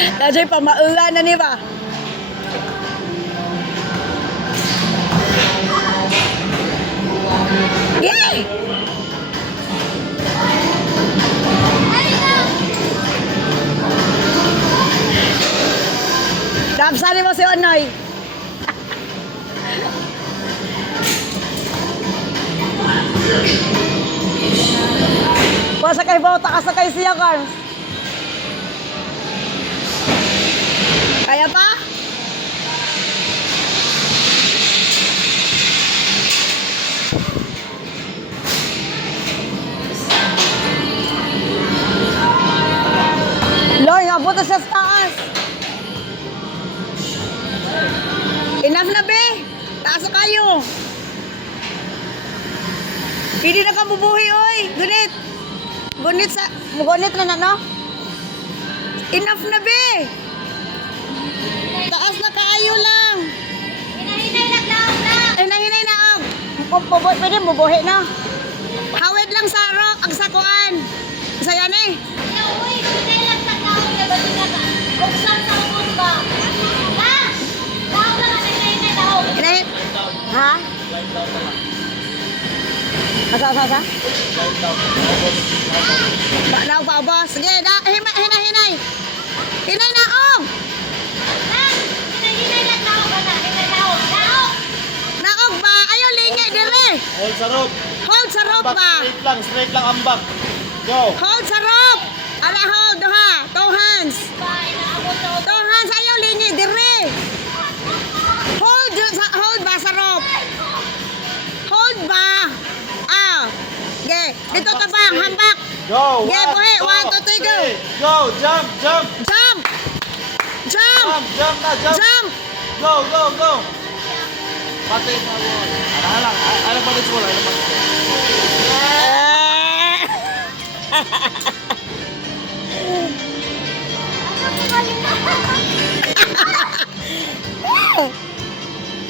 Nadyo'y pamaulan na ni ba? Yay! Damsali mo si Onoy. Pasa kay bauta ka sa kay siya, Carms. Kaya pa? Loy, abot na siya sa taas. Enough na, be. Taas na kayo. Hindi na ka bubuhi, oy. Gunit. Gunit na, no? Enough na, be. Taas na kayo lang. Hinahinay lang daw na. Hinahinay na, og. Pwede bubuhi na. Hawid lang sa rock, ang sakuan. Isa yan, eh. Uy, hinay lang sa tao na ba sila ka? Buksan sa ubos ba? Ha? Tao lang ang hinay daw. Hinahin. Ha? Asa? Daw pa, boss. Sige, hinay. Hinay na, og. Ha? Hinay lang daw ka na. Hinay daw. Tao. Naog ba? Ayaw lingi dire. Hold sa rope. Hold sa rope ba? Straight lang ang back. Go. Hold sa rope. Ala, hold, ha. Two hands. Ba, inaabot daw. Two hands, ayaw lingi dire. Hold ba sa rope? Hold ba? Okay. Dito ka bang, hambak. Go. Okay, buhi. 1, 2, 3, go. Go. Jump. Jump. Jump na. Jump. Go. Pati sa wall. Alam pa din sa wall.